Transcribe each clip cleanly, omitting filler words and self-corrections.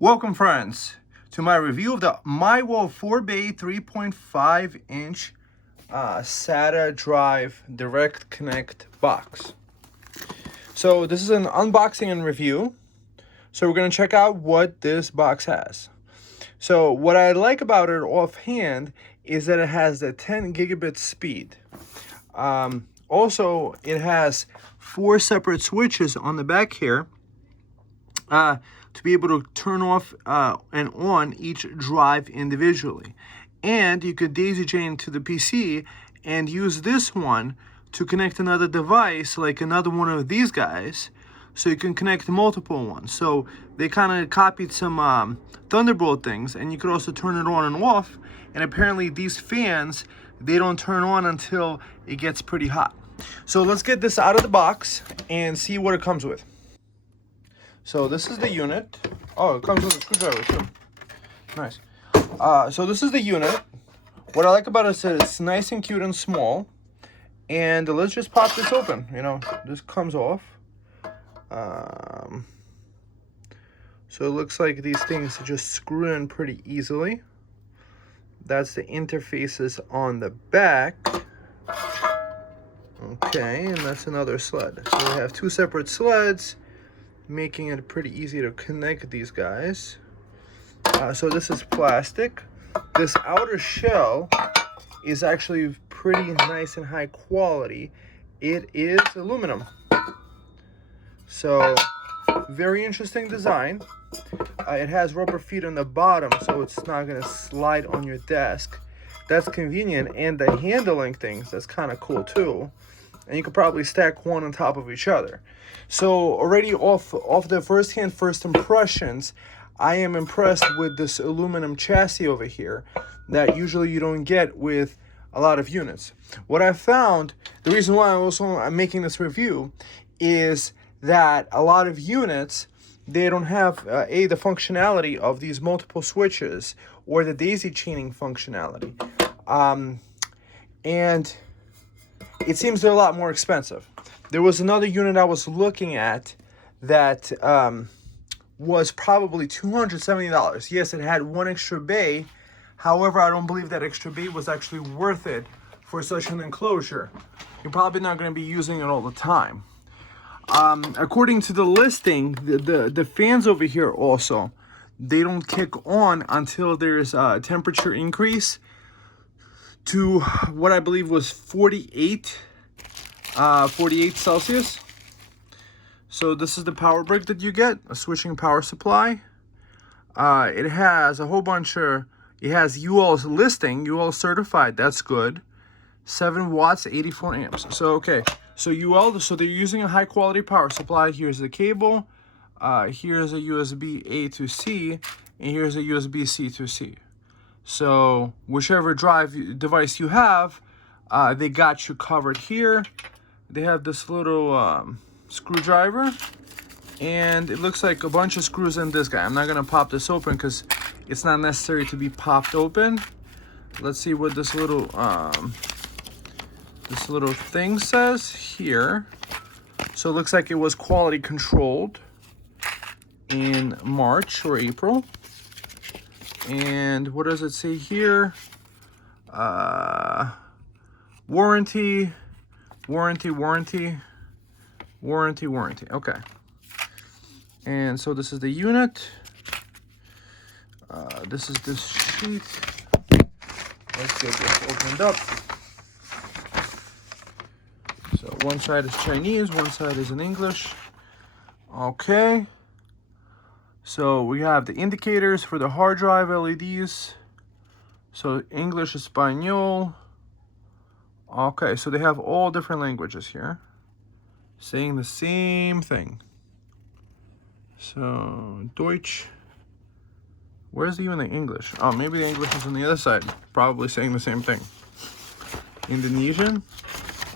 Welcome friends to my review of the MAIWO 4-bay 3.5 inch SATA drive direct connect box. So this is an unboxing and review. So we're going to check out what this box has. So what I like about it offhand is that it has the 10 gigabit speed. Also, it has 4 separate switches on the back here to be able to turn off and on each drive individually. And you could daisy chain to the PC and use this one to connect another device, like another one of these guys, so you can connect multiple ones. So they kind of copied some Thunderbolt things, and you could also turn it on and off. And apparently these fans, they don't turn on until it gets pretty hot. So let's get this out of the box and see what it comes with. So this is the unit. Oh, it comes with a screwdriver too. Nice. So this is the unit. What I like about it is that it's nice and cute and small. And let's just pop this open. You know, this comes off. So it looks like these things just screw in pretty easily. That's the interfaces on the back. Okay, and that's another sled. So we have 2 separate sleds, making it pretty easy to connect these guys. So this is plastic. This outer shell is actually pretty nice and high quality. It is aluminum. So very interesting design. It has rubber feet on the bottom, so it's not going to slide on your desk. That's convenient, and the handling things, that's kind of cool too. And you could probably stack one on top of each other. So already off the first impressions, I am impressed with this aluminum chassis over here that usually you don't get with a lot of units. What I found, the reason why I'm making this review, is that a lot of units, they don't have the functionality of these multiple switches or the daisy chaining functionality. And it seems they're a lot more expensive. There was another unit I was looking at that was probably $270. Yes, it had 1 extra bay. However, I don't believe that extra bay was actually worth it for such an enclosure. You're probably not going to be using it all the time. According to the listing, the fans over here also, they don't kick on until there's a temperature increase to what I believe was 48 Celsius. So this is the power brick that you get, a switching power supply. It has a whole bunch of, it has UL's listing, UL certified, that's good. 7 watts, 84 amps. So, okay, so UL, so they're using a high quality power supply. Here's the cable, here's a USB A to C, and here's a USB C to C. So whichever device you have, they got you covered here. They have this little screwdriver, and it looks like a bunch of screws in this guy. I'm not gonna pop this open because it's not necessary to be popped open. Let's see what this little thing says here. So it looks like it was quality controlled in March or April. And what does it say here? Warranty. Okay. And so this is the unit. This is this sheet. Let's get this opened up. So one side is Chinese, one side is in English. Okay. So we have the indicators for the hard drive LEDs. So English, Espanol. Okay, so they have all different languages here, saying the same thing. So Deutsch. Where's even the English? Oh, maybe the English is on the other side, probably saying the same thing. Indonesian.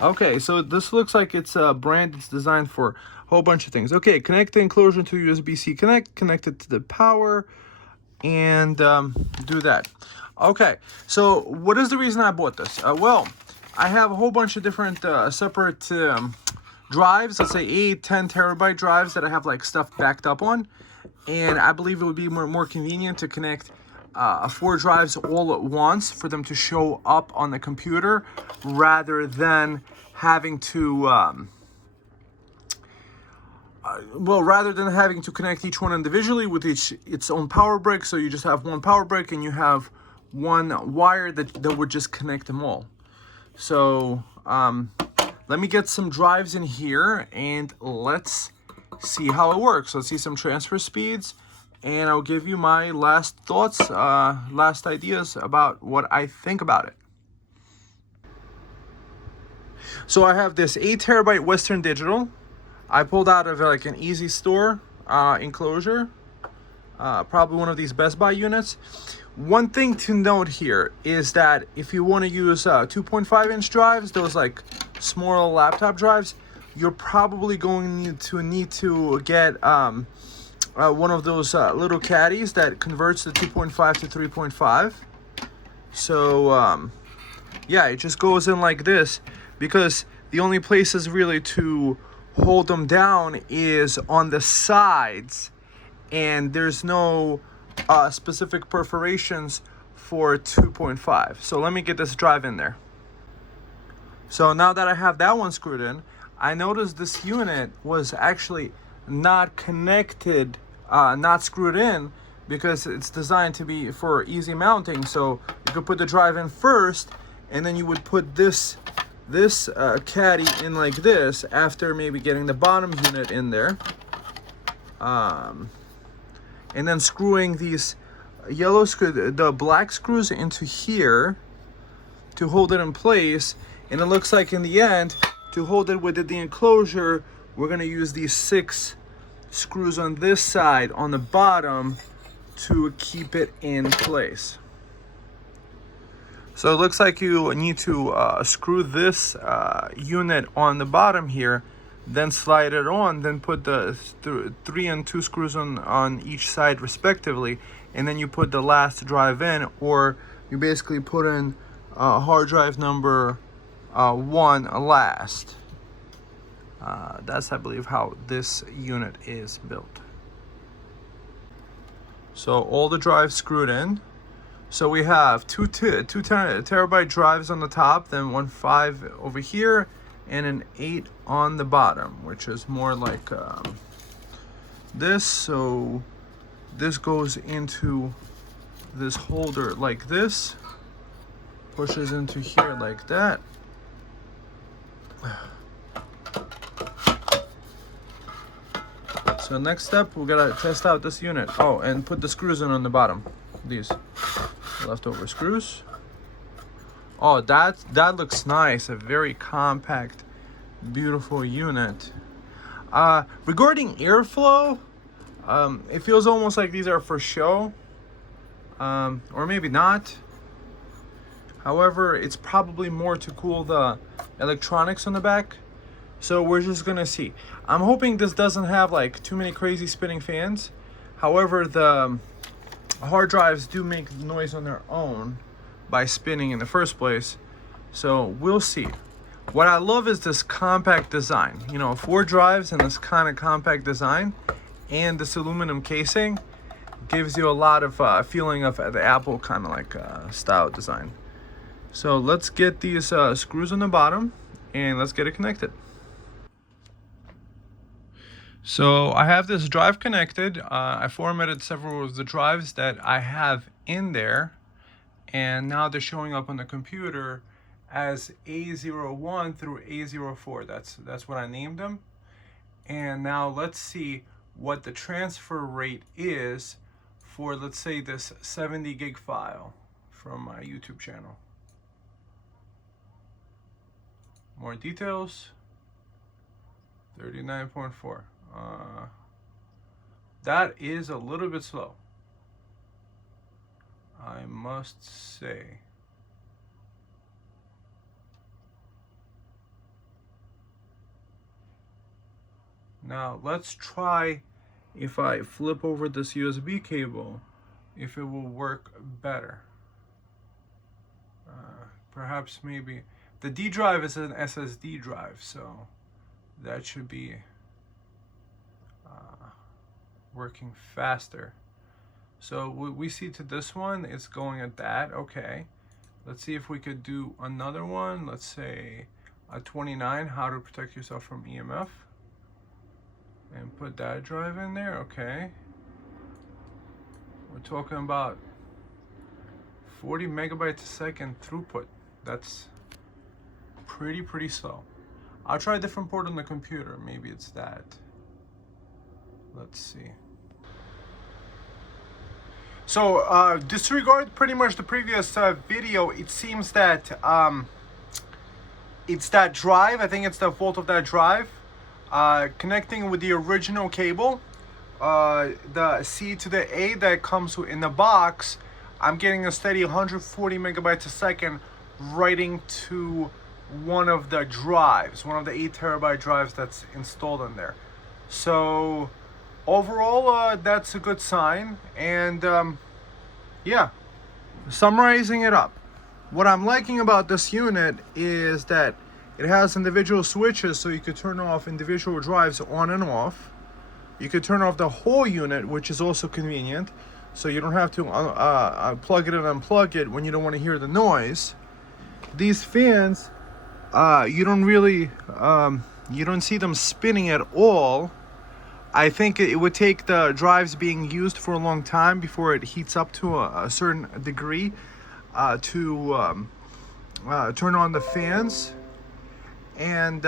Okay, so this looks like it's a brand that's designed for a whole bunch of things. Okay, connect the enclosure to USB-C connect it to the power, and do that. Okay, so what is the reason I bought this? Well, I have a whole bunch of different separate drives, let's say 8, 10 terabyte drives that I have like stuff backed up on. and I believe it would be more convenient to connect 4 drives all at once for them to show up on the computer, rather than having to connect each one individually with its own power brick. So you just have one power brick and you have one wire that would just connect them all. So let me get some drives in here and let's see how it works. Let's see some transfer speeds, and I'll give you my last thoughts, last ideas about what I think about it. So I have this 8 terabyte Western Digital. I pulled out of like an Easy Store enclosure, probably one of these Best Buy units. One thing to note here is that if you want to use 2.5-inch drives, those like smaller laptop drives, you're probably going to need to get one of those little caddies that converts the 2.5 to 3.5. So yeah, it just goes in like this, because the only places really to hold them down is on the sides, and there's no specific perforations for 2.5. So let me get this drive in there. So now that I have that one screwed in, I noticed this unit was actually not connected, not screwed in, because it's designed to be for easy mounting. So you could put the drive in first, and then you would put this caddy in like this after maybe getting the bottom unit in there, and then screwing these the black screws into here to hold it in place. And it looks like in the end, to hold it within the enclosure, we're going to use these 6 screws on this side on the bottom to keep it in place. So it looks like you need to screw this unit on the bottom here, then slide it on, then put the 3 and 2 screws on each side respectively, and then you put the last drive in, or you basically put in hard drive number 1 last. That's, I believe, how this unit is built. So all the drives screwed in. So we have two terabyte drives on the top, then 1.5 over here, and an 8 on the bottom, which is more like this. So this goes into this holder like this, pushes into here like that. So next step, we gotta test out this unit. Oh, and put the screws in on the bottom. These leftover screws. Oh, that looks nice. A very compact, beautiful unit. Regarding airflow, it feels almost like these are for show, or maybe not. However, it's probably more to cool the electronics on the back. So we're just gonna see. I'm hoping this doesn't have like too many crazy spinning fans. However, the hard drives do make noise on their own by spinning in the first place. So we'll see. What I love is this compact design. You know, 4 drives in this kind of compact design, and this aluminum casing gives you a lot of feeling of the Apple kind of like style design. So let's get these screws on the bottom and let's get it connected. So I have this drive connected. I formatted several of the drives that I have in there, and now they're showing up on the computer as A01 through A04. That's what I named them. And now let's see what the transfer rate is for, let's say, this 70 gig file from my YouTube channel. More details. 39.4. That is a little bit slow, I must say. Now let's try if I flip over this USB cable, if it will work better. Perhaps maybe the D drive is an SSD drive, so that should be working faster. So we see to this one, it's going at that. Okay, let's see if we could do another one. Let's say a 29, how to protect yourself from EMF, and put that drive in there. Okay, we're talking about 40 megabytes a second throughput. That's pretty slow. I'll try a different port on the computer. Maybe it's that. Let's see. So disregard pretty much the previous video. It seems that it's that drive. I think it's the fault of that drive. Connecting with the original cable, the C to the A that comes in the box, I'm getting a steady 140 megabytes a second writing to one of the drives, one of the 8 terabyte drives that's installed in there. So overall, that's a good sign. And yeah, summarizing it up, what I'm liking about this unit is that it has individual switches, so you could turn off individual drives on and off. You could turn off the whole unit, which is also convenient, so you don't have to plug it and unplug it when you don't want to hear the noise. These fans, you don't really, you don't see them spinning at all. I think it would take the drives being used for a long time before it heats up to a certain degree to turn on the fans. And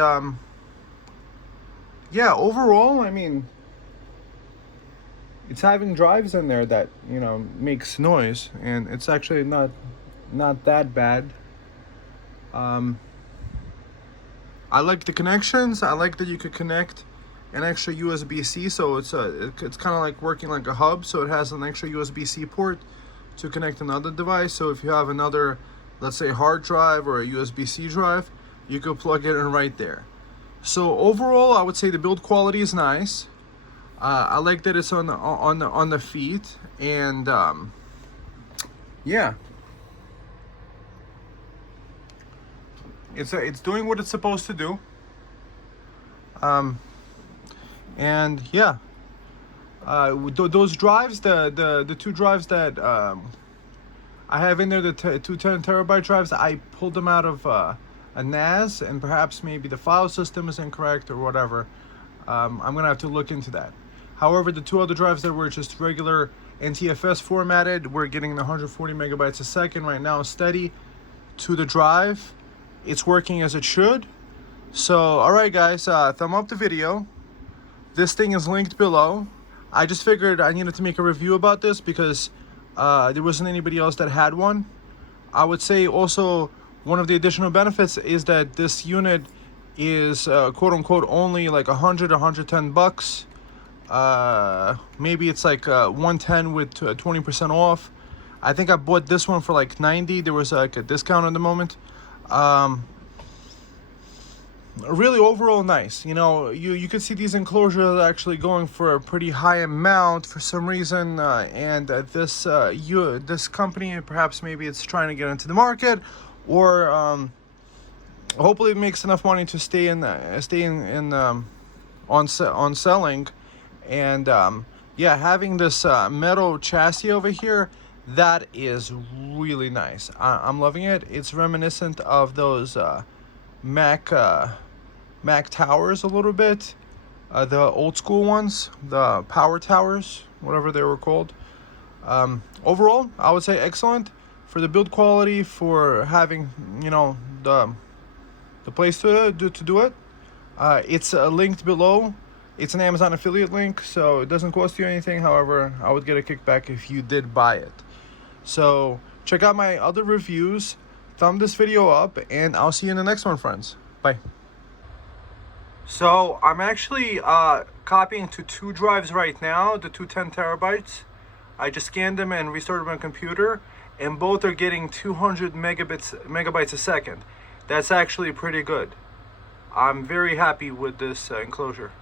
yeah, overall, I mean, it's having drives in there that, you know, makes noise, and it's actually not that bad. I like the connections. I like that you could connect an extra USB-C, so it's kind of like working like a hub. So it has an extra USB-C port to connect another device. So if you have another, let's say, hard drive or a USB-C drive, you could plug it in right there. So overall, I would say the build quality is nice. I like that it's on the feet, and yeah, it's doing what it's supposed to do. And yeah, those drives, the 2 drives that I have in there, the 2 10 terabyte drives, I pulled them out of a NAS, and perhaps maybe the file system is incorrect or whatever. I'm gonna have to look into that. However, the 2 other drives that were just regular NTFS formatted, we're getting the 140 megabytes a second right now, steady to the drive. It's working as it should. So, all right, guys, thumb up the video. This thing is linked below. I just figured I needed to make a review about this because there wasn't anybody else that had one. I would say also one of the additional benefits is that this unit is quote unquote only like 110 bucks. Maybe it's like 110 with 20% off. I think I bought this one for like 90. There was like a discount at the moment. Really overall nice. You know, you could see these enclosures actually going for a pretty high amount for some reason, and this company, perhaps maybe it's trying to get into the market, or hopefully it makes enough money to stay on selling. And yeah, having this metal chassis over here, that is really nice. I'm loving it. It's reminiscent of those Mac towers a little bit, the old school ones, the power towers, whatever they were called. Overall, I would say excellent for the build quality, for having, you know, the place to do it. It's linked below. It's an Amazon affiliate link, so it doesn't cost you anything. However, I would get a kickback if you did buy it. So check out my other reviews, thumb this video up, and I'll see you in the next one, friends. Bye. So I'm actually copying to 2 drives right now, the 2 10 terabytes. I just scanned them and restarted my computer, and both are getting 200 megabytes a second. That's actually pretty good. I'm very happy with this enclosure.